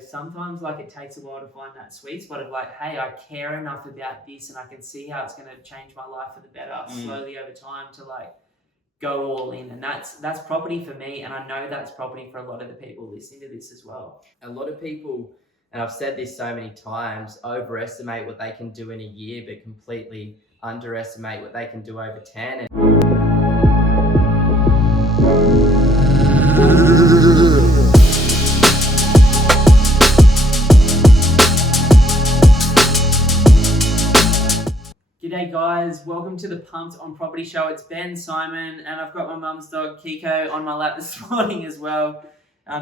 sometimes like it takes a while to find that sweet spot of like, hey, I care enough about this and I can see how it's going to change my life for the better slowly over time to like go all in. And that's property for me, and I know that's property for a lot of the people listening to this as well. A lot of people, and I've said this so many times, overestimate what they can do in a year but completely underestimate what they can do over 10. G'day guys, welcome to the Pumped on Property Show. It's Ben, Simon, and I've got my mum's dog Kiko on my lap this morning as well.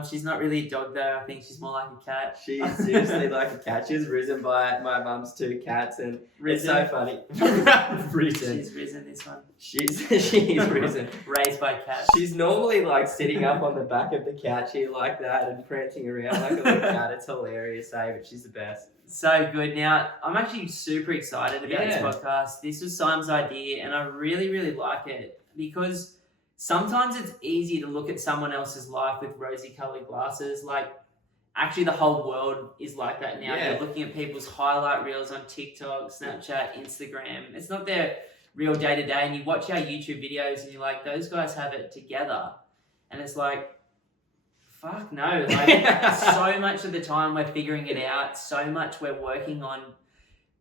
She's not really a dog though, I think she's more like a cat. She's seriously like a cat. She's risen by my mum's 2 cats, and it's so funny. Risen. She's risen this one. She's risen. Raised by cats. She's normally like sitting up on the back of the couch here like that and prancing around like a little cat. It's hilarious, but she's the best. So good. Now, I'm actually super excited about this podcast. This was Simon's idea, and I really, really like it because sometimes it's easy to look at someone else's life with rosy-colored glasses. Like, actually, the whole world is like that now. Yeah. You're looking at people's highlight reels on TikTok, Snapchat, Instagram. It's not their real day-to-day, and you watch our YouTube videos, and you're like, those guys have it together. And it's like, fuck no. Like, so much of the time we're figuring it out, so much we're working on.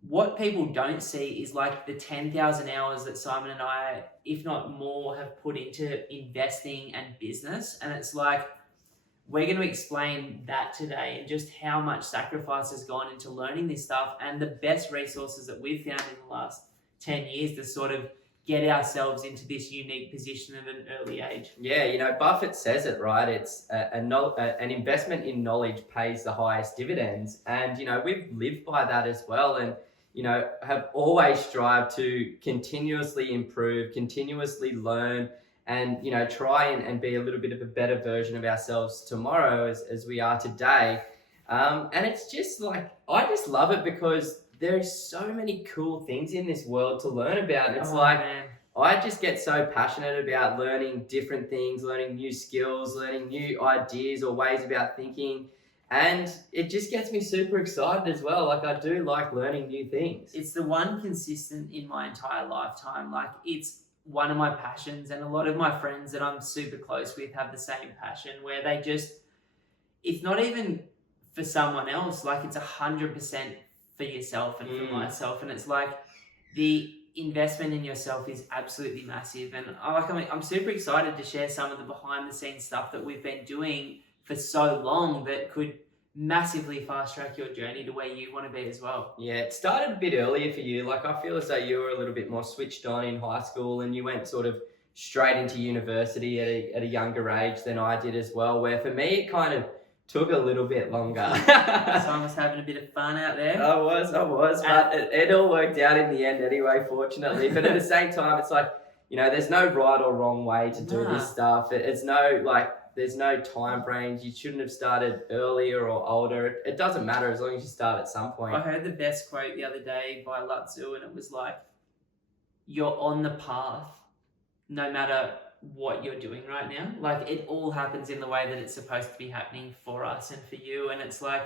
What people don't see is like the 10,000 hours that Simon and I, if not more, have put into investing and business. And it's like, we're going to explain that today and just how much sacrifice has gone into learning this stuff and the best resources that we've found in the last 10 years to sort of get ourselves into this unique position at an early age. Yeah, Buffett says it, right? It's an investment in knowledge pays the highest dividends. And, we've lived by that as well. And, have always strived to continuously improve, continuously learn, and, try and be a little bit of a better version of ourselves tomorrow as we are today. And it's just like, I just love it because there's so many cool things in this world to learn about. And it's man. I just get so passionate about learning different things, learning new skills, learning new ideas or ways about thinking. And it just gets me super excited as well. Like, I do like learning new things. It's the one consistent in my entire lifetime. Like, it's one of my passions, and a lot of my friends that I'm super close with have the same passion where they just, it's not even for someone else. Like, it's 100% for yourself and for myself. And it's like the investment in yourself is absolutely massive. And I'm super excited to share some of the behind the scenes stuff that we've been doing for so long that could massively fast track your journey to where you want to be as well. Yeah, it started a bit earlier for you. Like, I feel as though you were a little bit more switched on in high school, and you went sort of straight into university at a younger age than I did as well, where for me it kind of took a little bit longer. So I was having a bit of fun out there. I was, but it all worked out in the end anyway, fortunately. But at the same time, it's like, there's no right or wrong way to do this stuff. There's no time frames. You shouldn't have started earlier or older. It doesn't matter as long as you start at some point. I heard the best quote the other day by Lutzu, and it was like, you're on the path no matter what you're doing right now. Like, it all happens in the way that it's supposed to be happening for us and for you. And it's like,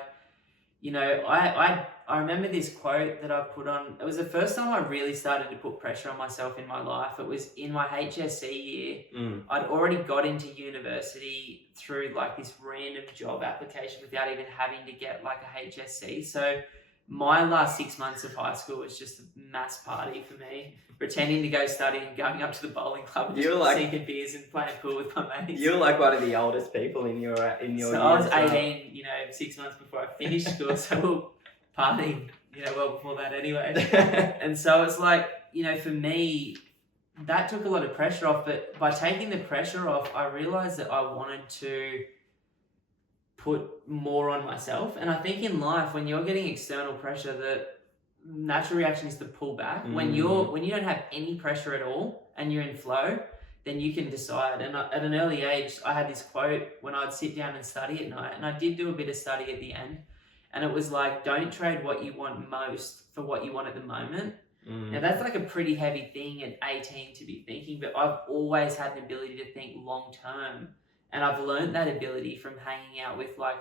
I remember this quote that I put on. It was the first time I really started to put pressure on myself in my life. It was in my HSC year. I'd already got into university through like this random job application without even having to get like a HSC. So my last 6 months of high school was just a mass party for me, pretending to go study and going up to the bowling club and just seeking beers and playing pool with my mates. You were like one of the oldest people in your So years. I was 18, 6 months before I finished school, so we were partying, well before that anyway. And so it's like, for me, that took a lot of pressure off, but by taking the pressure off, I realized that I wanted to put more on myself. And I think in life, when you're getting external pressure, the natural reaction is to pull back. When you don't have any pressure at all and you're in flow, then you can decide. And at an early age, I had this quote when I'd sit down and study at night, and I did do a bit of study at the end, and it was like, don't trade what you want most for what you want at the moment. Now that's like a pretty heavy thing at 18 to be thinking, but I've always had an ability to think long term. And I've learned that ability from hanging out with like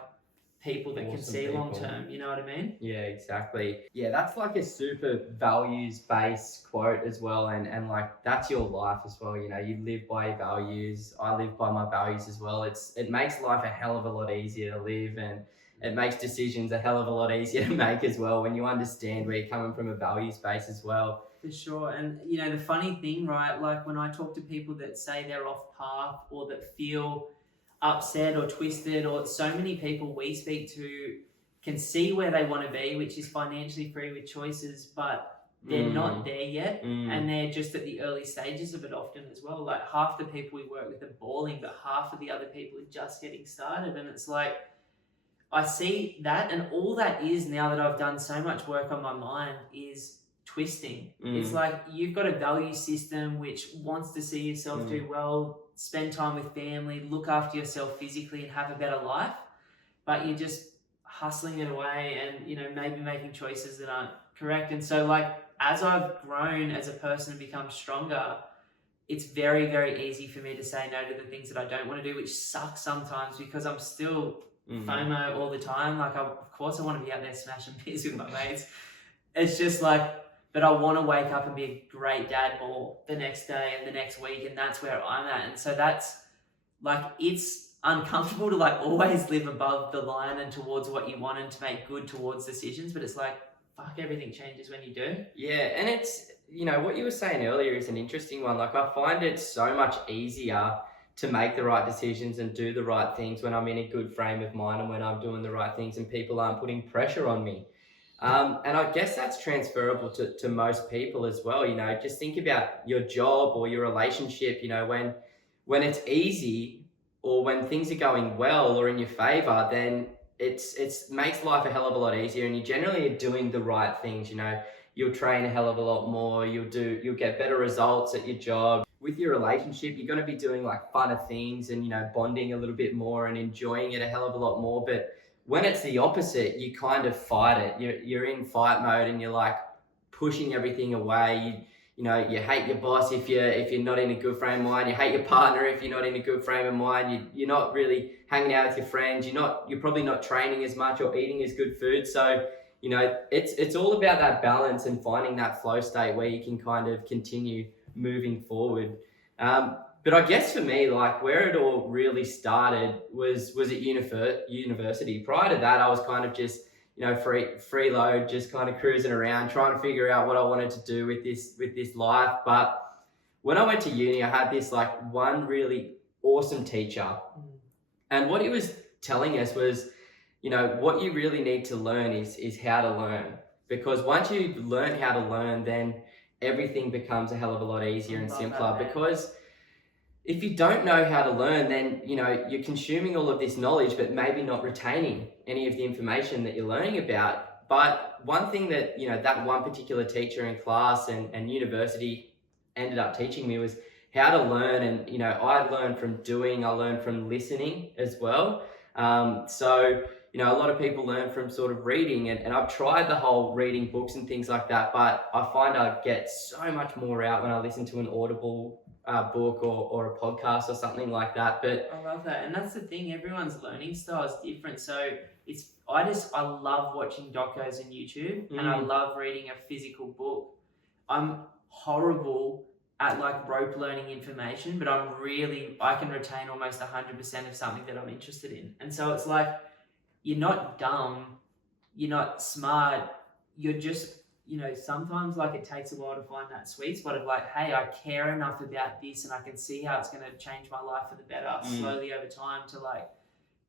people that can Awesome see people. long term. You know what I mean? Yeah, exactly. Yeah, that's like a super values-based quote as well, and like that's your life as well. You know, you live by your values. I live by my values as well. It makes life a hell of a lot easier to live, and it makes decisions a hell of a lot easier to make as well when you understand where you're coming from a values base as well. For sure. And you know, the funny thing, right? Like when I talk to people that say they're off path or that feel upset or twisted, or so many people we speak to can see where they want to be, which is financially free with choices, but they're not there yet. And they're just at the early stages of it often as well. Like half the people we work with are balling, but half of the other people are just getting started. And it's like, I see that, and all that is, now that I've done so much work on my mind, is twisting. It's like you've got a value system which wants to see yourself do well, spend time with family, look after yourself physically and have a better life, but you're just hustling it away and, you know, maybe making choices that aren't correct. And so like as I've grown as a person and become stronger, it's very, very easy for me to say no to the things that I don't want to do, which sucks sometimes because I'm still FOMO all the time. Like of course I want to be out there smashing beers with my mates. It's just like, but I want to wake up and be a great dad more the next day and the next week, and that's where I'm at. And so that's like, it's uncomfortable to like always live above the line and towards what you want and to make good towards decisions, but it's like, fuck, everything changes when you do. Yeah, and it's, you know, what you were saying earlier is an interesting one. Like I find it so much easier to make the right decisions and do the right things when I'm in a good frame of mind and when I'm doing the right things and people aren't putting pressure on me. And I guess that's transferable to most people as well. You know, just think about your job or your relationship. You know, when it's easy or when things are going well or in your favor, then it's makes life a hell of a lot easier, and you generally are doing the right things. You know, you'll train a hell of a lot more. You'll get better results at your job. With your relationship, you're going to be doing like funner things and, you know, bonding a little bit more and enjoying it a hell of a lot more. But when it's the opposite, you kind of fight it. You're in fight mode and you're like pushing everything away. You know, you hate your boss if you're not in a good frame of mind. You hate your partner if you're not in a good frame of mind. You're not really hanging out with your friends. You're probably not training as much or eating as good food. So, you know, it's all about that balance and finding that flow state where you can kind of continue moving forward. But I guess for me, like where it all really started was at university. Prior to that, I was kind of just, you know, freeload, just kind of cruising around, trying to figure out what I wanted to do with this life. But when I went to uni, I had this like one really awesome teacher, and what he was telling us was, you know, what you really need to learn is how to learn, because once you've learned how to learn, then everything becomes a hell of a lot easier and simpler. Because if you don't know how to learn, then, you know, you're consuming all of this knowledge, but maybe not retaining any of the information that you're learning about. But one thing that, you know, that one particular teacher in class and university ended up teaching me was how to learn. And, you know, I learned from doing, I learned from listening as well. So, you know, a lot of people learn from sort of reading, and I've tried the whole reading books and things like that, but I find I get so much more out when I listen to an Audible book or a podcast or something like that. But I love that, and that's the thing, everyone's learning style is different. So I love watching docos on YouTube, and I love reading a physical book. I'm horrible at like rope learning information, but I can retain almost 100% of something that I'm interested in. And so it's like, you're not dumb, you're not smart, you're just, you know, sometimes like it takes a while to find that sweet spot of like, hey, I care enough about this and I can see how it's going to change my life for the better slowly over time to like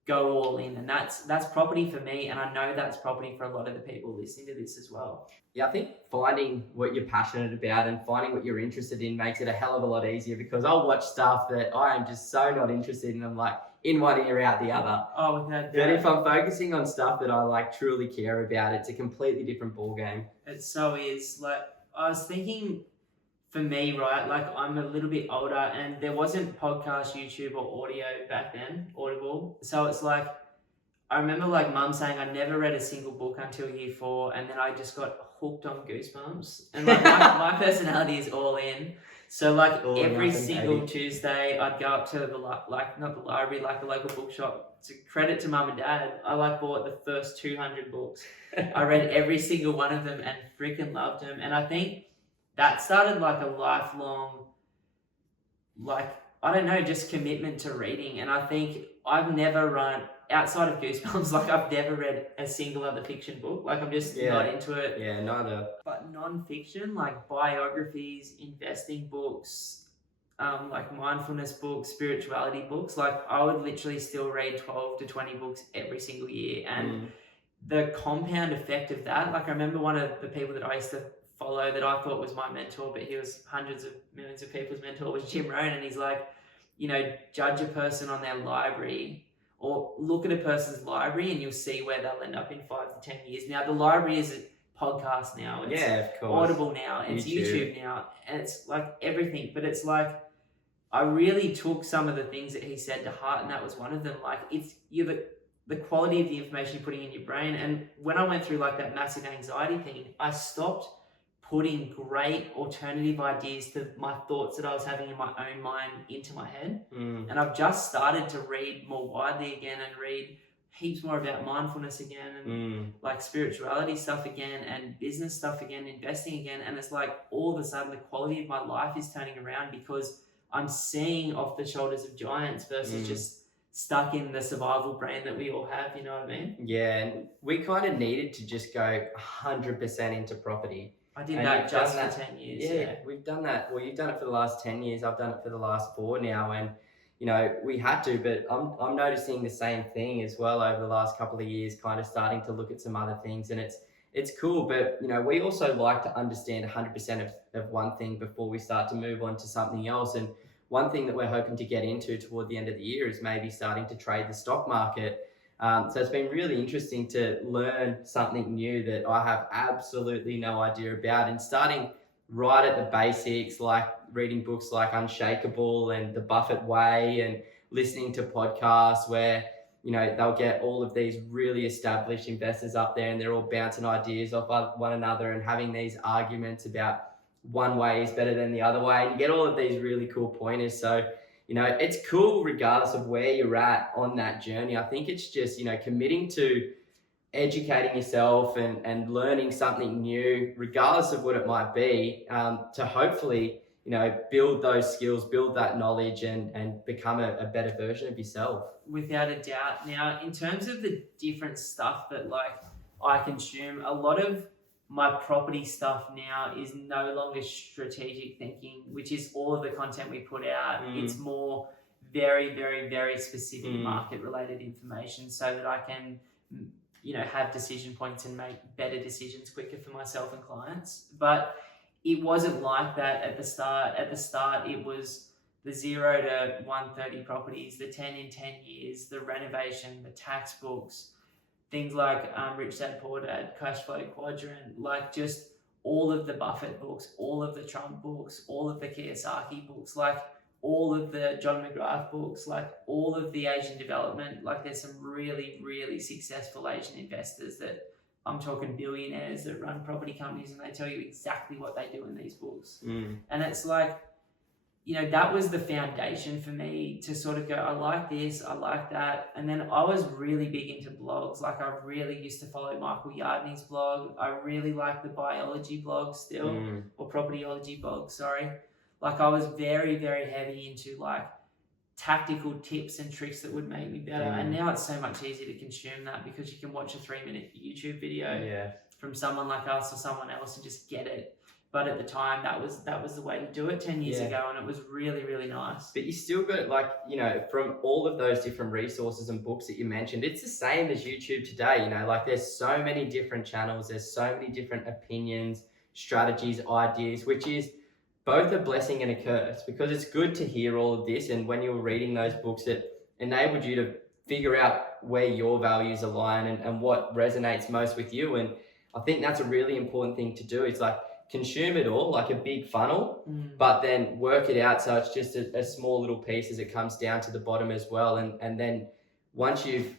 go all in. And that's property for me, and I know that's property for a lot of the people listening to this as well. Yeah, I think finding what you're passionate about and finding what you're interested in makes it a hell of a lot easier, because I'll watch stuff that I am just so not interested in. I'm like in one ear, out the other. Oh, without doubt. But if I'm focusing on stuff that I like truly care about, it's a completely different ball game. It so is. Like, I was thinking for me, right, like I'm a little bit older and there wasn't podcast, YouTube or audio back then, Audible. So it's like, I remember like mum saying I never read a single book until year 4, and then I just got hooked on Goosebumps. And like my personality is all in. So like every single Tuesday I'd go up to the, like not the library, like the local bookshop, it's a credit to mum and dad. I like bought the first 200 books. I read every single one of them and freaking loved them. And I think that started like a lifelong, like, I don't know, just commitment to reading. And I think I've never run outside of Goosebumps, like I've never read a single other fiction book. Like I'm just not into it. Yeah, neither. But non-fiction, like biographies, investing books, like mindfulness books, spirituality books, like I would literally still read 12 to 20 books every single year. And the compound effect of that, like I remember one of the people that I used to follow that I thought was my mentor, but he was hundreds of millions of people's mentor, was Jim Rohn. And he's like, you know, judge a person on their library, or look at a person's library and you'll see where they'll end up in 5 to 10 years. Now the library is a podcast now, it's of course. Audible now, it's YouTube now, and it's like everything. But it's like I really took some of the things that he said to heart, and that was one of them. Like it's the quality of the information you're putting in your brain. And when I went through like that massive anxiety thing, I stopped putting great alternative ideas to my thoughts that I was having in my own mind into my head. And I've just started to read more widely again and read heaps more about mindfulness again and like spirituality stuff again and business stuff again, investing again. And it's like all of a sudden the quality of my life is turning around because I'm seeing off the shoulders of giants versus just stuck in the survival brain that we all have, you know what I mean? Yeah, and we kind of needed to just go 100% into property. I did that just for 10 years. Yeah, we've done that. Well, you've done it for the last 10 years. I've done it for the last 4 now. And, you know, we had to, but I'm noticing the same thing as well over the last couple of years, kind of starting to look at some other things. And it's cool, but, you know, we also like to understand 100% of one thing before we start to move on to something else. And one thing that we're hoping to get into toward the end of the year is maybe starting to trade the stock market. So it's been really interesting to learn something new that I have absolutely no idea about, and starting right at the basics, like reading books like Unshakable and The Buffett Way, and listening to podcasts where, you know, they'll get all of these really established investors up there and they're all bouncing ideas off one another and having these arguments about one way is better than the other way. And you get all of these really cool pointers. So, you know, it's cool regardless of where you're at on that journey. I think it's just, you know, committing to educating yourself and learning something new, regardless of what it might be, to hopefully, you know, build those skills, build that knowledge and become a better version of yourself. Without a doubt. Now, in terms of the different stuff that like I consume, a lot of my property stuff now is no longer strategic thinking, which is all of the content we put out. It's more very, very, very specific market related information so that I can, you know, have decision points and make better decisions quicker for myself and clients. But it wasn't like that at the start. At the start, it was the 0 to 130 properties, the 10 in 10 years, the renovation, the tax books, things like Rich Dad Poor Dad, Cash Flow Quadrant, like just all of the Buffett books, all of the Trump books, all of the Kiyosaki books, like all of the John McGrath books, like all of the Asian development. Like there's some really, really successful Asian investors that I'm talking billionaires that run property companies, and they tell you exactly what they do in these books. And it's like, you know, that was the foundation for me to sort of go, I like this, I like that. And then I was really big into blogs. Like I really used to follow Michael Yardney's blog. I really like the biology blog still, or propertyology blog, sorry. Like I was very, very heavy into like tactical tips and tricks that would make me better. And now it's so much easier to consume that because you can watch a 3-minute YouTube video from someone like us or someone else and just get it. But at the time, that was the way to do it 10 years ago, and it was really, really nice. But you still got, like, you know, from all of those different resources and books that you mentioned, it's the same as YouTube today, you know, like there's so many different channels, there's so many different opinions, strategies, ideas, which is both a blessing and a curse, because it's good to hear all of this, and when you're reading those books, it enabled you to figure out where your values align and what resonates most with you. And I think that's a really important thing to do. It's like, consume it all like a big funnel, but then work it out so it's just a small little piece as it comes down to the bottom as well. And then once you've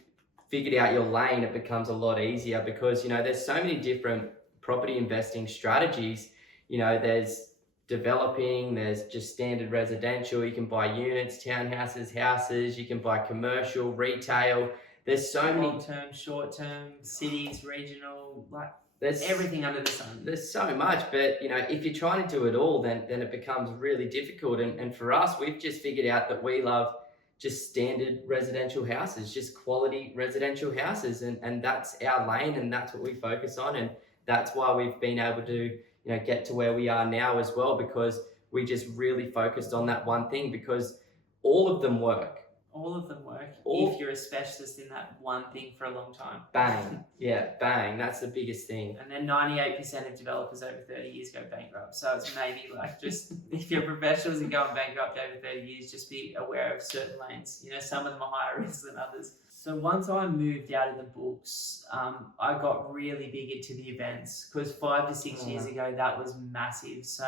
figured out your lane, it becomes a lot easier because, you know, there's so many different property investing strategies. You know, there's developing, there's just standard residential, you can buy units, townhouses, houses, you can buy commercial, retail. There's so many long-term, short-term, cities, regional, like there's everything under the sun. There's so much, but you know, if you're trying to do it all, then it becomes really difficult. And for us, we've just figured out that we love just standard residential houses, just quality residential houses, and that's our lane, and that's what we focus on, and that's why we've been able to, you know, get to where we are now as well, because we just really focused on that one thing, because all of them work. All of them work if you're a specialist in that one thing for a long time. Bang. Yeah, bang. That's the biggest thing. And then 98% of developers over 30 years go bankrupt. So it's maybe like just if you're professionals and going bankrupt over 30 years, just be aware of certain lanes. You know, some of them are higher risk than others. So once I moved out of the books, I got really big into the events, because 5 to 6 years ago, that was massive. So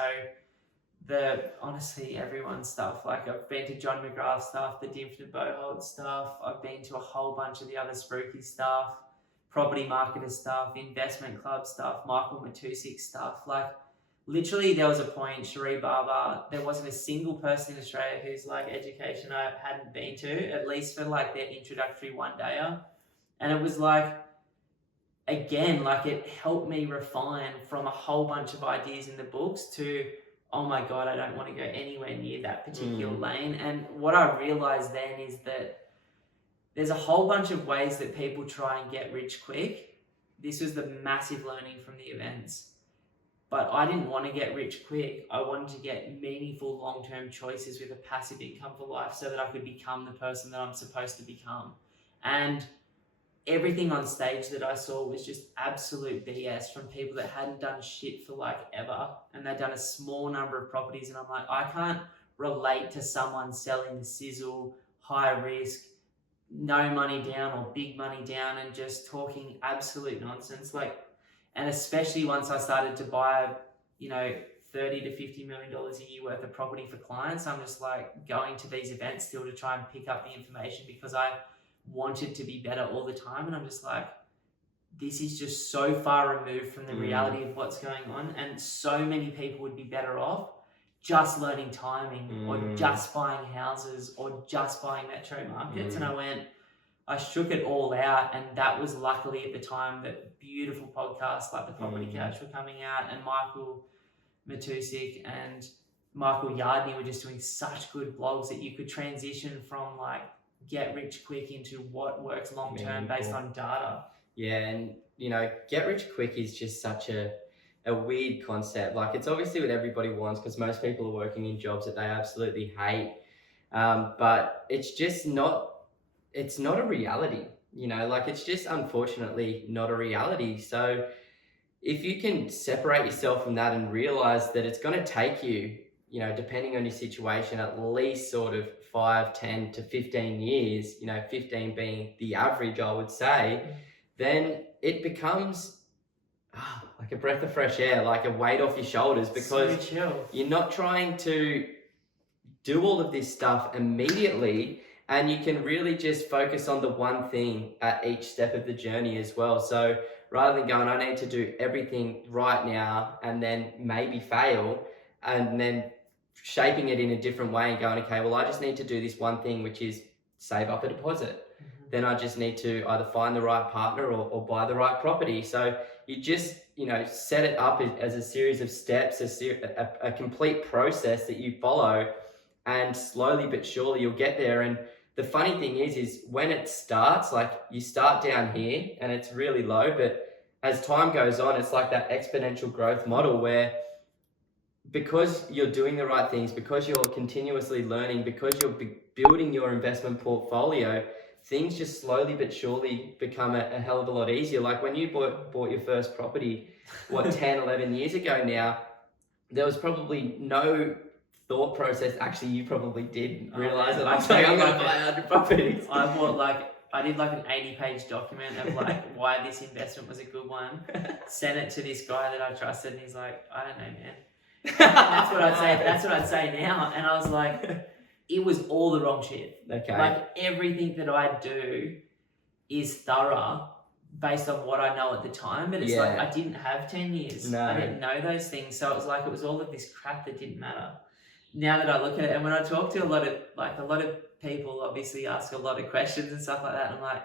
honestly, everyone's stuff. Like I've been to John McGrath's stuff, the Dimford Boholt stuff. I've been to a whole bunch of the other spooky stuff, property marketer stuff, investment club stuff, Michael Matusik stuff. Like literally there was a point, Cherie Barber, there wasn't a single person in Australia whose like education I hadn't been to, at least for like their introductory one-dayer. And it was like, again, like it helped me refine from a whole bunch of ideas in the books to, oh my God, I don't want to go anywhere near that particular lane. And what I realized then is that there's a whole bunch of ways that people try and get rich quick. This was the massive learning from the events. But I didn't want to get rich quick. I wanted to get meaningful long-term choices with a passive income for life so that I could become the person that I'm supposed to become. And everything on stage that I saw was just absolute BS from people that hadn't done shit for like ever, and they'd done a small number of properties, and I'm like, I can't relate to someone selling the sizzle, high risk, no money down or big money down, and just talking absolute nonsense. Like, and especially once I started to buy, you know, $30 to $50 million a year worth of property for clients, I'm just like going to these events still to try and pick up the information because I wanted to be better all the time. And I'm just like, this is just so far removed from the reality of what's going on. And so many people would be better off just learning timing or just buying houses or just buying metro markets. And I shook it all out. And that was luckily at the time that beautiful podcasts like the Property Couch were coming out, and Michael Matusik and Michael Yardney were just doing such good blogs that you could transition from like get rich quick into what works long term based on data. Yeah, and you know, get rich quick is just such a weird concept. Like, it's obviously what everybody wants because most people are working in jobs that they absolutely hate. But it's just not a reality, you know, like it's just unfortunately not a reality. So if you can separate yourself from that and realize that it's going to take you, you know, depending on your situation, at least sort of 5, 10 to 15 years, you know, 15 being the average, I would say, then it becomes like a breath of fresh air, like a weight off your shoulders, because so you're not trying to do all of this stuff immediately, and you can really just focus on the one thing at each step of the journey as well. So rather than going, I need to do everything right now and then maybe fail, and then shaping it in a different way and going, okay, well, I just need to do this one thing, which is save up a deposit. Then I just need to either find the right partner or buy the right property. So you just, you know, set it up as a series of steps, a complete process that you follow, and slowly but surely you'll get there. And the funny thing is when it starts, like you start down here and it's really low, but as time goes on, it's like that exponential growth model where, because you're doing the right things, because you're continuously learning, because you're building your investment portfolio, things just slowly but surely become a hell of a lot easier. Like when you bought your first property, 10, 11 years ago now, there was probably no thought process. Actually, you probably did realize that I'm going to buy 100 properties. I did like an 80-page document of like why this investment was a good one. Sent it to this guy that I trusted, and he's like, I don't know, man. That's what I'd say. That's what I'd say now. And I was like, it was all the wrong shit. Okay. Like everything that I do is thorough, based on what I know at the time, but it's like Yeah. I didn't have 10 years. No. I didn't know those things. So it was like it was all of this crap that didn't matter. Now that I look at it, and when I talk to a lot of people obviously ask a lot of questions and stuff like that, and I'm like,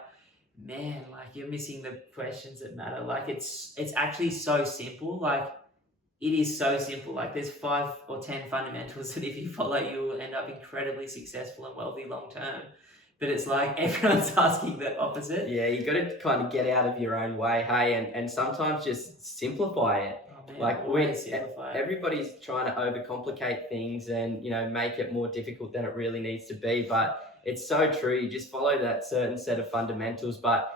man, like you're missing the questions that matter. Like it's actually so simple. Like it is so simple. Like there's 5 or 10 fundamentals that if you follow, you will end up incredibly successful and wealthy long term. But it's like everyone's asking the opposite. Yeah, you got to kind of get out of your own way, hey, and sometimes just simplify it. Oh, man, Like always simplify it. everybody's trying to overcomplicate things and make it more difficult than it really needs to be. But it's so true. You just follow that certain set of fundamentals. But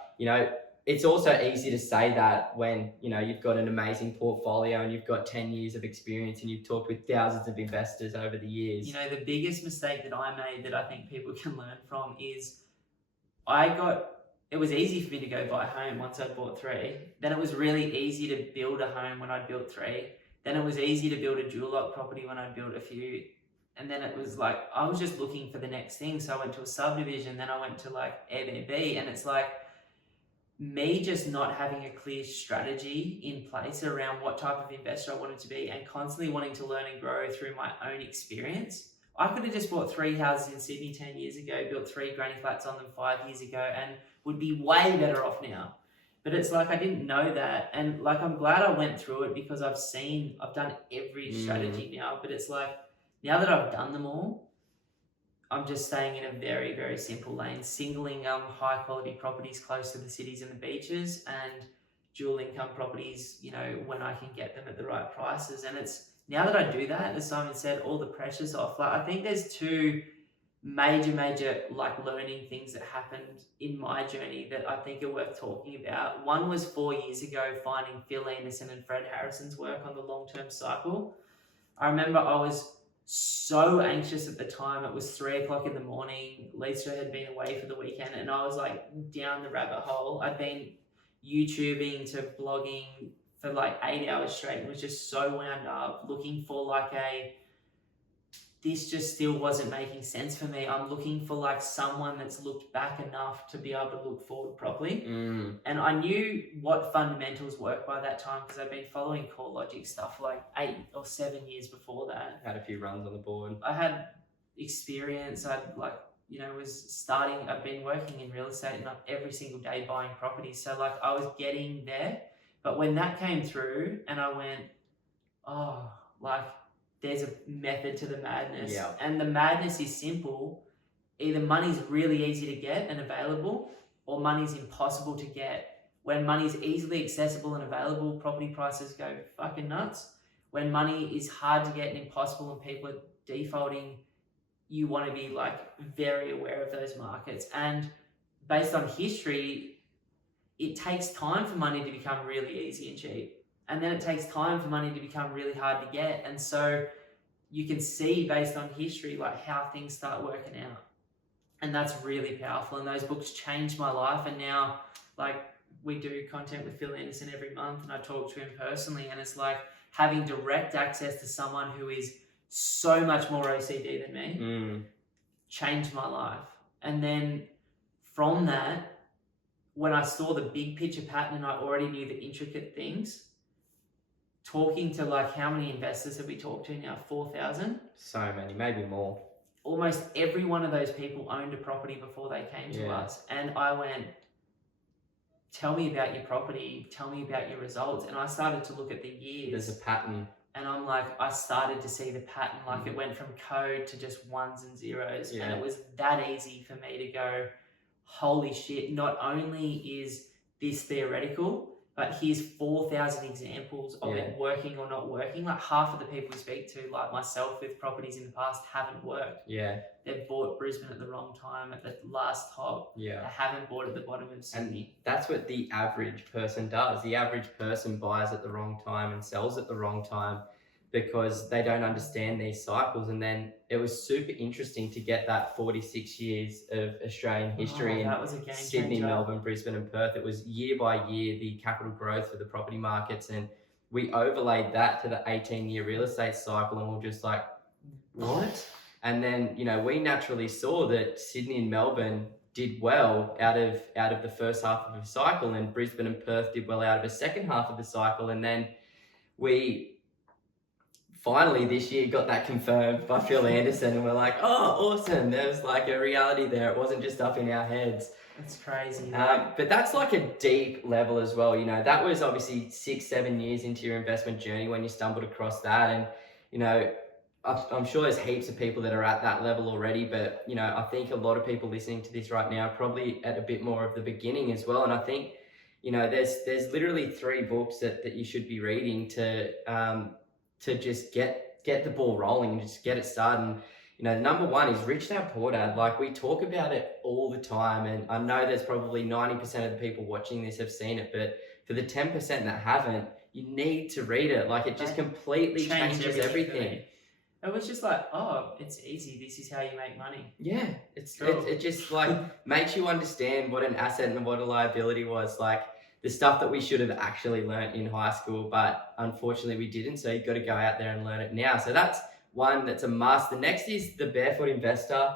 it's also easy to say that when you've got an amazing portfolio and you've got 10 years of experience and you've talked with thousands of investors over the years. The biggest mistake that I made that I think people can learn from is it was easy for me to go buy a home once I'd bought 3. Then it was really easy to build a home when I'd built 3. Then it was easy to build a dual lock property when I'd built a few. And then it was like, I was just looking for the next thing. So I went to a subdivision, then I went to like Airbnb, and it's like me just not having a clear strategy in place around what type of investor I wanted to be and constantly wanting to learn and grow through my own experience. I could have just bought 3 houses in Sydney 10 years ago, built 3 granny flats on them 5 years ago, and would be way better off now. But it's like I didn't know that, and like I'm glad I went through it because I've done every strategy now. But it's like now that I've done them all, I'm just staying in a very, very simple lane, singling high quality properties close to the cities and the beaches, and dual income properties, when I can get them at the right prices. And it's now that I do that, as Simon said, all the pressure's off. Like I think there's 2 major like learning things that happened in my journey that I think are worth talking about. One was 4 years ago finding Phil Anderson and Fred Harrison's work on the long-term cycle. I remember I was so anxious at the time. It was 3 o'clock in the morning. Lisa had been away for the weekend and I was like down the rabbit hole. I'd been YouTubing to blogging for like 8 hours straight and was just so wound up looking for like this just still wasn't making sense for me. I'm looking for like someone that's looked back enough to be able to look forward properly. And I knew what fundamentals work by that time because I've been following core logic stuff for like 8 or 7 years before that. Had a few runs on the board. I had experience. I'd I've been working in real estate and every single day buying properties. So like I was getting there. But when that came through and I went, oh, like there's a method to the madness. Yeah. And the madness is simple. Either money's really easy to get and available, or money's impossible to get. When money's easily accessible and available, property prices go fucking nuts. When money is hard to get and impossible and people are defaulting, you want to be like very aware of those markets. And based on history, it takes time for money to become really easy and cheap. And then it takes time for money to become really hard to get. And so you can see based on history, like how things start working out. And that's really powerful. And those books changed my life. And now like we do content with Phil Anderson every month and I talk to him personally. And it's like having direct access to someone who is so much more OCD than me changed my life. And then from that, when I saw the big picture pattern and I already knew the intricate things, talking to like how many investors have we talked to now? 4,000? So many, maybe more. Almost every one of those people owned a property before they came to us. And I went, tell me about your property, tell me about your results. And I started to look at the years. There's a pattern. And I'm like, I started to see the pattern, like it went from code to just ones and zeros. And it was that easy for me to go, holy shit, not only is this theoretical, but here's 4,000 examples of it working or not working. Like half of the people we speak to, like myself with properties in the past, haven't worked. Yeah. They've bought Brisbane at the wrong time, at the last top. Yeah. They haven't bought at the bottom of Sydney. And that's what the average person does. The average person buys at the wrong time and sells at the wrong time because they don't understand these cycles. And then it was super interesting to get that 46 years of Australian history in Sydney, Melbourne, Brisbane and Perth. It was year by year, the capital growth for the property markets. And we overlaid that to the 18-year real estate cycle and we're just like, what? And then, we naturally saw that Sydney and Melbourne did well out of the first half of the cycle, and Brisbane and Perth did well out of the second half of the cycle, and then we finally this year got that confirmed by Phil Anderson, and we're like, oh, awesome! There was like a reality there. It wasn't just up in our heads. It's crazy. But that's like a deep level as well. You know, that was obviously 6-7 years into your investment journey when you stumbled across that, and you know, I'm sure there's heaps of people that are at that level already, but you know, I think a lot of people listening to this right now are probably at a bit more of the beginning as well. And I think, you know, there's literally 3 books that you should be reading to just get the ball rolling and just get it started. And, you know, number 1 is Rich Dad Poor Dad. Like, we talk about it all the time, and I know there's probably 90% of the people watching this have seen it, but for the 10% that haven't, you need to read it. Like, it just completely changes everything. It was just like, oh, it's easy. This is how you make money. Yeah, it just like makes you understand what an asset and what a liability was. Like the stuff that we should have actually learnt in high school, but unfortunately we didn't. So you've got to go out there and learn it now. So that's one that's a must. The next is The Barefoot Investor.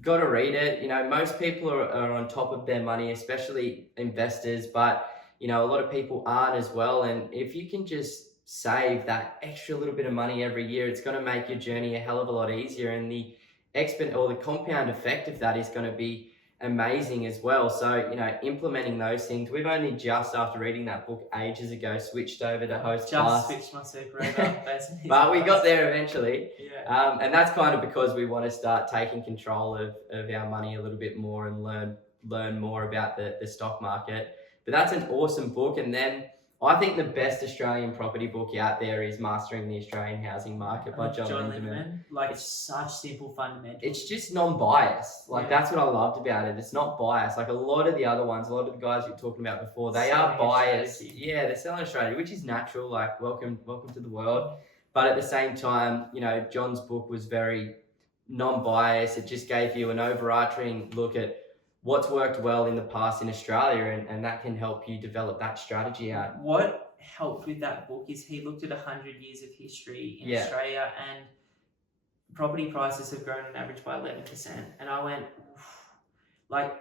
Got to read it. You know, most people are on top of their money, especially investors, but you know, a lot of people aren't as well. And if you can just save that extra little bit of money every year, it's going to make your journey a hell of a lot easier, and the compound effect of that is going to be amazing as well. So, you know, implementing those things. We've only just, after reading that book ages ago, switched over to Host Plus. Switched my super over, basically. But we got there eventually. Yeah. And that's kind of because we want to start taking control of our money a little bit more and learn more about the stock market. But that's an awesome book. And then I think the best Australian property book out there is Mastering the Australian Housing Market by John Lindemann. Like, it's such simple fundamentals. It's just non-biased. Like, that's what I loved about it. It's not biased. Like a lot of the other ones, a lot of the guys you're talking about before, they are biased. Yeah, they're selling Australia, which is natural. Like, welcome to the world. But at the same time, you know, John's book was very non-biased. It just gave you an overarching look at what's worked well in the past in Australia, and that can help you develop that strategy out. What helped with that book is he looked at 100 years of history in Australia, and property prices have grown on average by 11%. And I went, like,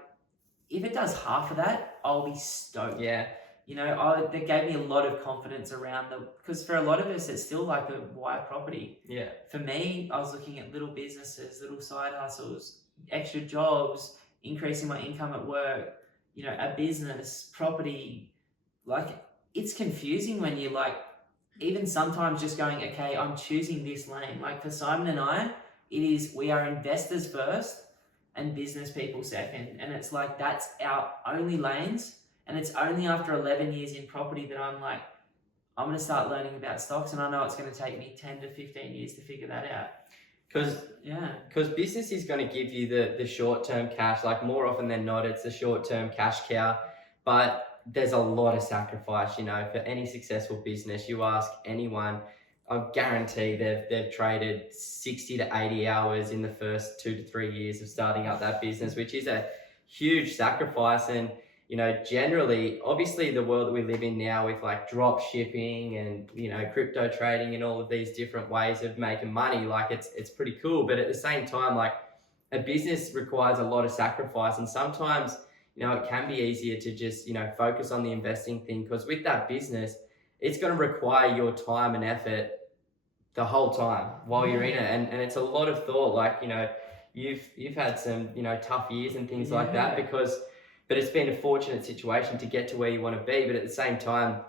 if it does half of that, I'll be stoked. Yeah. You know, that gave me a lot of confidence around because for a lot of us, it's still like a why property. Yeah. For me, I was looking at little businesses, little side hustles, extra jobs, increasing my income at work, you know, a business, property. Like, it's confusing when you like, even sometimes just going, okay, I'm choosing this lane. Like for Simon and I, we are investors first and business people second. And it's like, that's our only lanes. And it's only after 11 years in property that I'm like, I'm going to start learning about stocks. And I know it's going to take me 10 to 15 years to figure that out. Because business is going to give you the short-term cash. Like, more often than not, it's the short-term cash cow. But there's a lot of sacrifice, you know, for any successful business. You ask anyone, I guarantee they've traded 60 to 80 hours in the first 2 to 3 years of starting up that business, which is a huge sacrifice. And you know, generally, obviously the world that we live in now with like drop shipping and, you know, crypto trading and all of these different ways of making money, like it's pretty cool. But at the same time, like a business requires a lot of sacrifice. And sometimes, you know, it can be easier to just, you know, focus on the investing thing, because with that business, it's going to require your time and effort the whole time while you're in it. And it's a lot of thought. Like, you know, you've had some, you know, tough years and things like that but it's been a fortunate situation to get to where you want to be. But at the same time,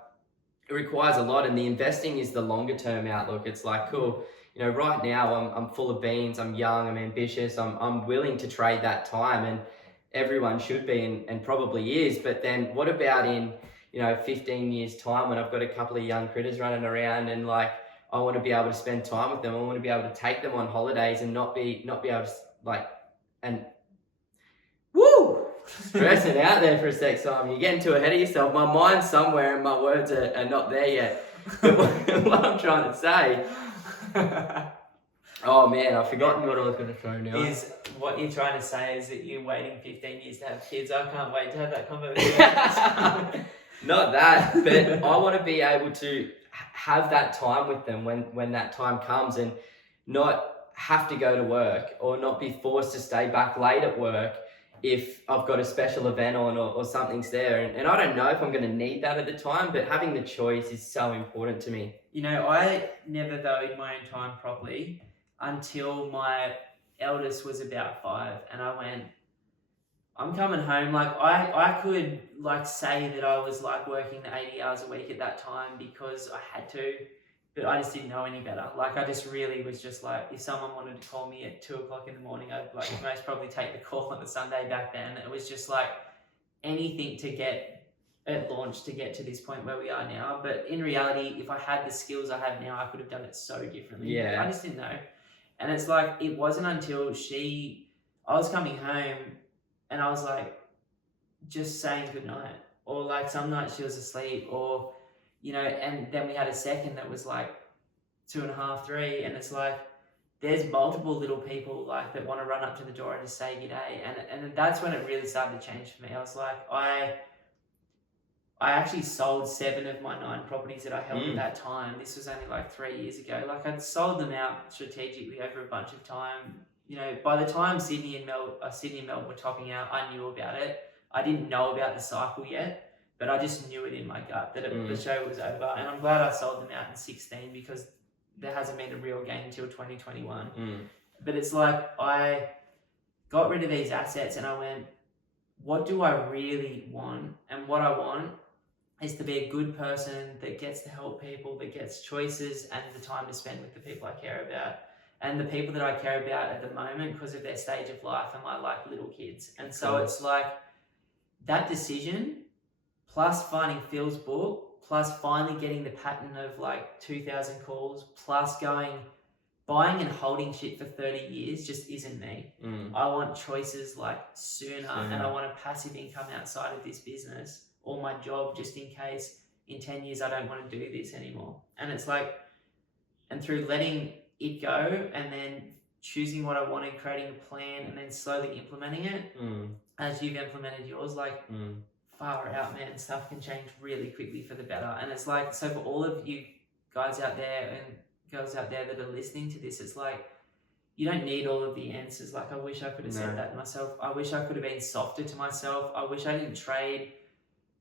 it requires a lot. And the investing is the longer term outlook. It's like, cool, you know, right now I'm full of beans. I'm young. I'm ambitious. I'm willing to trade that time, and everyone should be and probably is. But then what about in, you know, 15 years time when I've got a couple of young critters running around, and like, I want to be able to spend time with them. I want to be able to take them on holidays and not be able to like, and stressing out there for a sec, Simon. You're getting too ahead of yourself. My mind's somewhere and my words are not there yet. But what I'm trying to say, oh man, I've forgotten what I was going to throw now. Is what you're trying to say is that you're waiting 15 years to have kids. I can't wait to have that conversation. Not that, but I want to be able to have that time with them when that time comes, and not have to go to work or not be forced to stay back late at work. if I've got a special event on or something's there. And I don't know if I'm going to need that at the time, but having the choice is so important to me. You know, I never valued my own time properly until my eldest was about 5, and I went, I'm coming home. Like I could like say that I was like working the 80 hours a week at that time because I had to, but I just didn't know any better. Like I just really was just like, if someone wanted to call me at 2:00 in the morning, I'd like most probably take the call on a Sunday back then. It was just like anything to get at launch to get to this point where we are now. But in reality, if I had the skills I have now, I could have done it so differently. Yeah. I just didn't know. And it's like, it wasn't until I was coming home and I was like, just saying goodnight. Or like some nights she was asleep, or, you know, and then we had a second that was like 2.5, 3. And it's like, there's multiple little people like that want to run up to the door and just say g'day. And that's when it really started to change for me. I was like, I actually sold 7 of my 9 properties that I held at that time. This was only like 3 years ago. Like I'd sold them out strategically over a bunch of time. You know, by the time Sydney and Melbourne were topping out, I knew about it. I didn't know about the cycle yet, but I just knew it in my gut that the show was over. And I'm glad I sold them out in 16 because there hasn't been a real gain until 2021. But it's like I got rid of these assets and I went, what do I really want? And what I want is to be a good person that gets to help people, that gets choices and the time to spend with the people I care about. And the people that I care about at the moment, because of their stage of life, are my like little kids. And so it's like that decision, plus finding Phil's book, plus finally getting the pattern of like 2,000 calls, plus buying and holding shit for 30 years just isn't me. I want choices like sooner, and I want a passive income outside of this business or my job just in case in 10 years I don't want to do this anymore. And it's like, and through letting it go and then choosing what I wanted, creating a plan and then slowly implementing it as you've implemented yours, like far out, man, stuff can change really quickly for the better. And it's like, so for all of you guys out there and girls out there that are listening to this, it's like, you don't need all of the answers. Like I wish I could have said that to myself. I wish I could have been softer to myself. I wish I didn't trade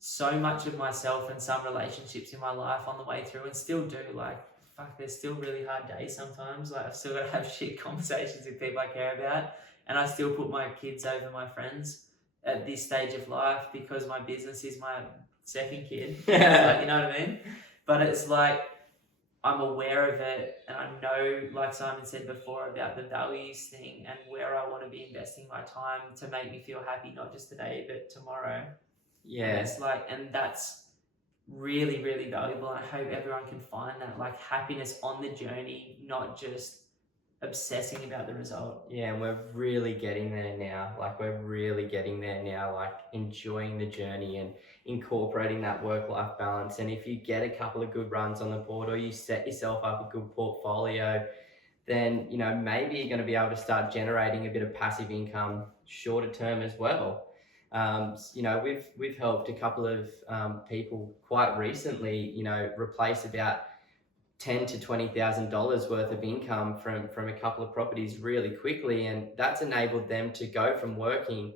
so much of myself and some relationships in my life on the way through, and still do. Like, fuck, there's still really hard days sometimes. Like I've still got to have shit conversations with people I care about, and I still put my kids over my friends at this stage of life because my business is my second kid. Like, you know what I mean? But it's like, I'm aware of it, and I know, like Simon said before, about the values thing and where I want to be investing my time to make me feel happy, not just today, but tomorrow. Yeah. And it's like, and that's really, really valuable. And I hope everyone can find that, like, happiness on the journey, not just obsessing about the result. Yeah, and we're really getting there now. Like, enjoying the journey and incorporating that work-life balance. And if you get a couple of good runs on the board, or you set yourself up a good portfolio, then, you know, maybe you're going to be able to start generating a bit of passive income shorter term as well. You know, we've helped a couple of people quite recently, you know, replace about $10,000 to $20,000 worth of income from a couple of properties really quickly, and that's enabled them to go from working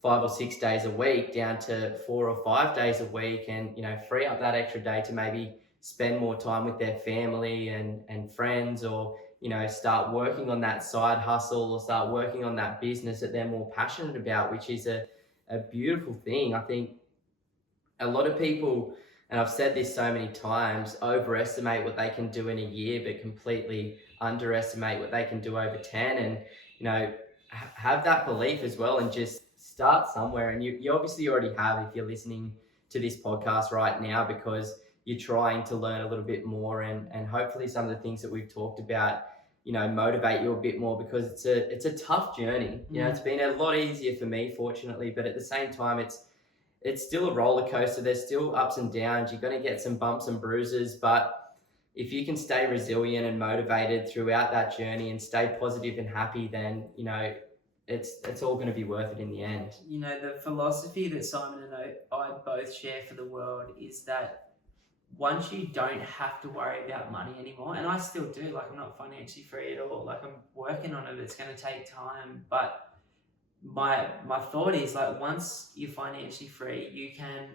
5 or 6 days a week down to 4 or 5 days a week, and, you know, free up that extra day to maybe spend more time with their family and friends, or, you know, start working on that side hustle, or start working on that business that they're more passionate about, which is a beautiful thing. I think a lot of people, and I've said this so many times, overestimate what they can do in a year, but completely underestimate what they can do over 10. And, you know, have that belief as well, and just start somewhere. And you obviously already have, if you're listening to this podcast right now, because you're trying to learn a little bit more, and hopefully some of the things that we've talked about, you know, motivate you a bit more, because it's a tough journey. You know, it's been a lot easier for me, fortunately, but at the same time, it's still a roller coaster. There's still ups and downs. You're going to get some bumps and bruises, but if you can stay resilient and motivated throughout that journey and stay positive and happy, then, you know, it's all going to be worth it in the end. You know, the philosophy that Simon and I both share for the world is that once you don't have to worry about money anymore, and I still do, like, I'm not financially free at all. Like, I'm working on it. It's going to take time, but my thought is like, once you're financially free, you can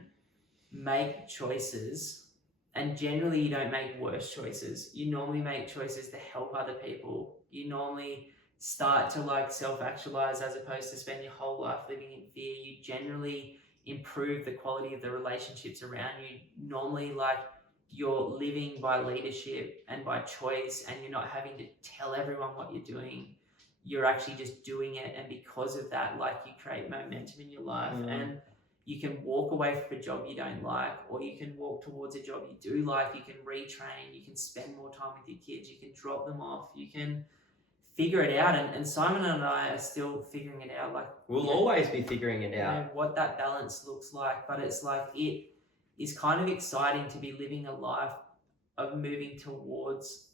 make choices, and generally you don't make worse choices. You normally make choices to help other people. You normally start to like self-actualize as opposed to spend your whole life living in fear. You generally improve the quality of the relationships around you. Normally, like, you're living by leadership and by choice, and you're not having to tell everyone what you're doing. You're actually just doing it, and because of that, like, you create momentum in your life. And you can walk away from a job you don't like, or you can walk towards a job you do like. You can retrain, you can spend more time with your kids, you can drop them off, you can figure it out. And Simon and I are still figuring it out. Like, We'll always be figuring it out. what that balance looks like. But it's like, it is kind of exciting to be living a life of moving towards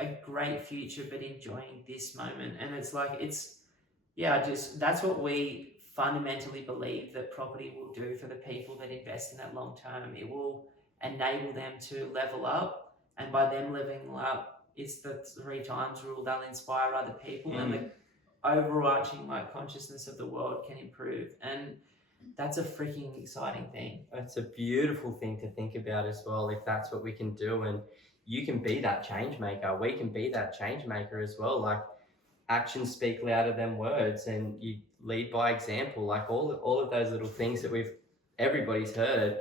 a great future, but enjoying this moment. And it's like, just that's what we fundamentally believe that property will do for the people that invest in it long term. It will enable them to level up, and by them leveling up, it's the 3 times rule. They'll inspire other people, and the overarching like consciousness of the world can improve. And that's a freaking exciting thing. It's a beautiful thing to think about as well, if that's what we can do. And you can be that change maker. We can be that change maker as well. Like, actions speak louder than words, and you lead by example. Like, all of those little things that everybody's heard,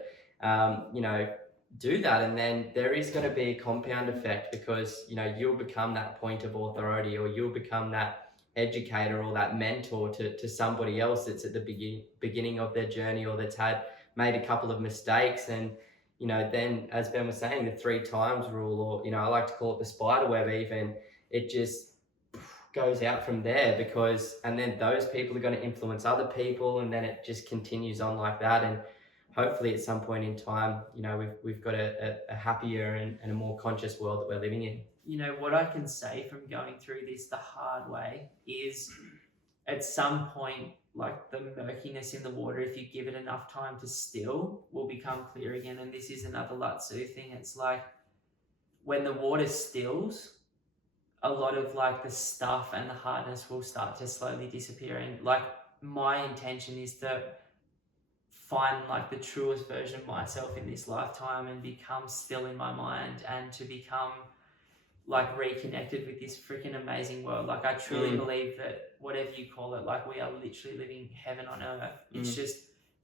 do that. And then there is going to be a compound effect, because, you'll become that point of authority, or you'll become that educator or that mentor to somebody else that's at the beginning of their journey, or that's made a couple of mistakes. And then, as Ben was saying, the 3 times rule, or I like to call it the spider web even, it just goes out from there, and then those people are going to influence other people, and then it just continues on like that. And hopefully at some point in time, we've got a happier and a more conscious world that we're living in. What I can say from going through this the hard way is, at some point, like, the murkiness in the water, if you give it enough time to still, will become clear again. And this is another Lao-Tzu thing. It's like, when the water stills, a lot of like the stuff and the hardness will start to slowly disappear. And like, my intention is to find like the truest version of myself in this lifetime, and become still in my mind, and to become like reconnected with this freaking amazing world. Like, I truly believe that whatever you call it, like, we are literally living heaven on earth. It's just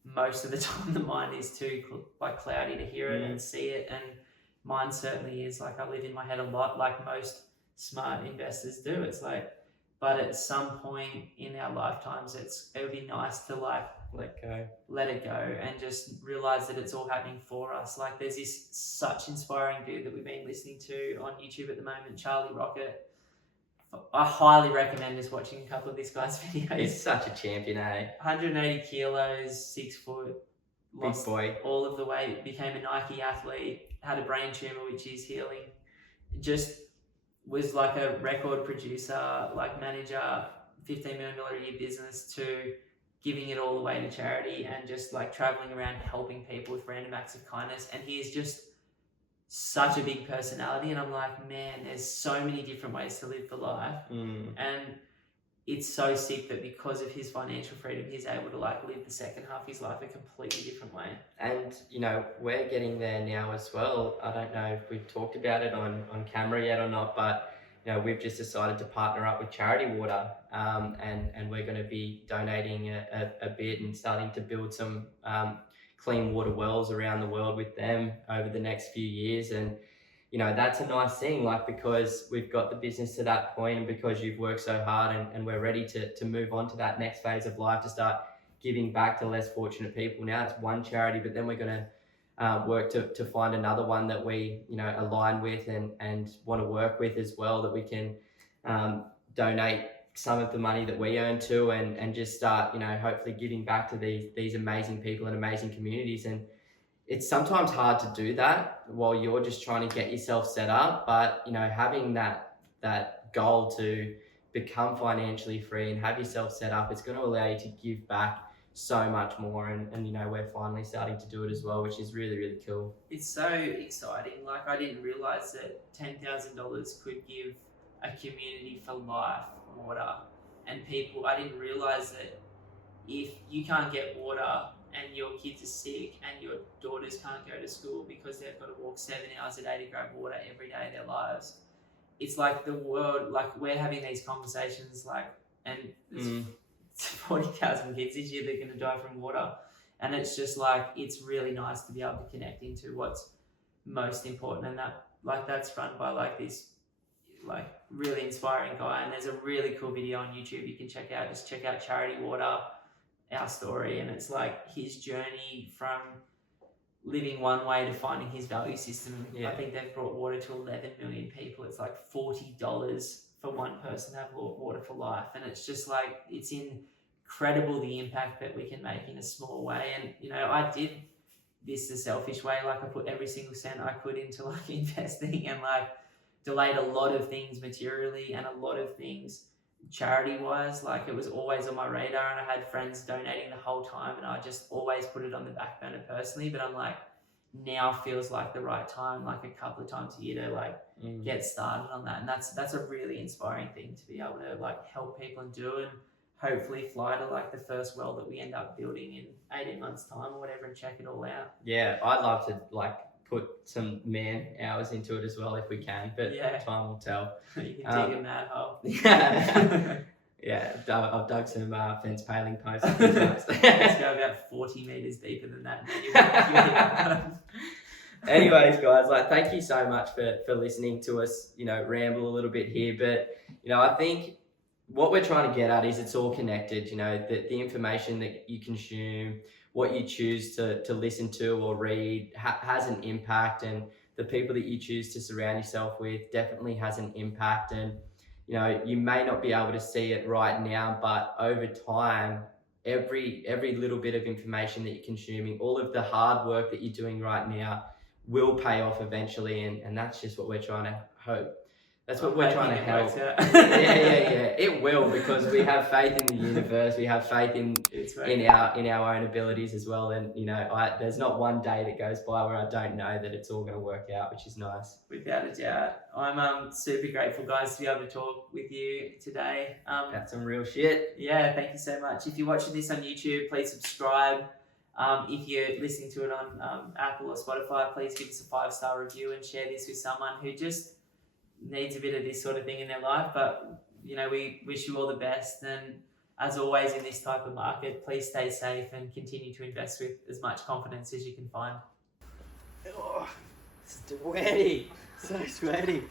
most of the time the mind is too cloudy to hear it and see it. And mine certainly is. Like, I live in my head a lot, like most smart investors do. It's like, but at some point in our lifetimes, it would be nice to like let it go, and just realize that it's all happening for us. Like, there's this such inspiring dude that we've been listening to on YouTube at the moment, Charlie Rocket. I highly recommend just watching a couple of this guy's videos. He's such a champion, eh? 180 kilos, 6 foot, big boy, all of the weight, became a Nike athlete, had a brain tumor which he's healing, just was like a record producer, like manager, $15 million a year business, to giving it all away to charity, and just like traveling around helping people with random acts of kindness. And he is just such a big personality. And I'm like, man, there's so many different ways to live the life. And it's so sick that because of his financial freedom, he's able to like live the second half of his life a completely different way. And we're getting there now as well. I don't know if we've talked about it on camera yet or not, but we've just decided to partner up with Charity Water, and we're going to be donating a bit and starting to build some clean water wells around the world with them over the next few years. And that's a nice thing, like, because we've got the business to that point, and because you've worked so hard, and we're ready to move on to that next phase of life, to start giving back to less fortunate people. Now it's one charity, but then we're going to work to find another one that we align with and want to work with as well, that we can donate some of the money that we earn to, and just start hopefully giving back to these amazing people and amazing communities. And it's sometimes hard to do that while you're just trying to get yourself set up, but having that goal to become financially free and have yourself set up, it's going to allow you to give back so much more. And we're finally starting to do it as well, which is really, really cool. It's so exciting. Like, I didn't realize that $10,000 could give a community for life water, and people, I didn't realize that if you can't get water and your kids are sick and your daughters can't go to school because they've got to walk 7 hours a day to grab water every day of their lives, it's like the world, like we're having these conversations, like, and there's 40,000 kids this year that are going to die from water. And it's just like, it's really nice to be able to connect into what's most important. And that's run by like this like really inspiring guy. And there's a really cool video on YouTube you can check out. Just check out Charity Water, our story. And it's like his journey from living one way to finding his value system. I think they've brought water to 11 million people. It's like $40 for one person to have water for life. And it's just like, it's incredible the impact that we can make in a small way. And, you know, I did this the selfish way. Like I put every single cent I could into like investing and like delayed a lot of things materially and a lot of things charity wise. Like it was always on my radar and I had friends donating the whole time and I just always put it on the back burner personally. But I'm like, now feels like the right time, like a couple of times a year to like get started on that. And that's a really inspiring thing to be able to like help people and do, and hopefully fly to like the first well that we end up building in 18 months time or whatever and check it all out. Yeah, I'd love to like put some man hours into it as well if we can, but time will tell. You can dig a mad hole. Yeah, I've dug some fence paling posts. Let's go about 40 meters deeper than that. Anyways, guys, like thank you so much for listening to us, you know, ramble a little bit here. But, you know, I think what we're trying to get at is it's all connected, you know, the information that you consume, what you choose to listen to or read has an impact, and the people that you choose to surround yourself with definitely has an impact. And, you know, you may not be able to see it right now, but over time, every little bit of information that you're consuming, all of the hard work that you're doing right now will pay off eventually. And that's just what we're trying to hope. That's what we're trying to help. Yeah. It will, because we have faith in the universe. We have faith in our own abilities as well. And, you know, there's not one day that goes by where I don't know that it's all going to work out, which is nice. Without a doubt. I'm super grateful, guys, to be able to talk with you today. That's some real shit. Yeah, thank you so much. If you're watching this on YouTube, please subscribe. If you're listening to it on Apple or Spotify, please give us a 5-star review and share this with someone who just needs a bit of this sort of thing in their life. But, you know, we wish you all the best. And as always in this type of market, please stay safe and continue to invest with as much confidence as you can find. Oh, sweaty. So sweaty.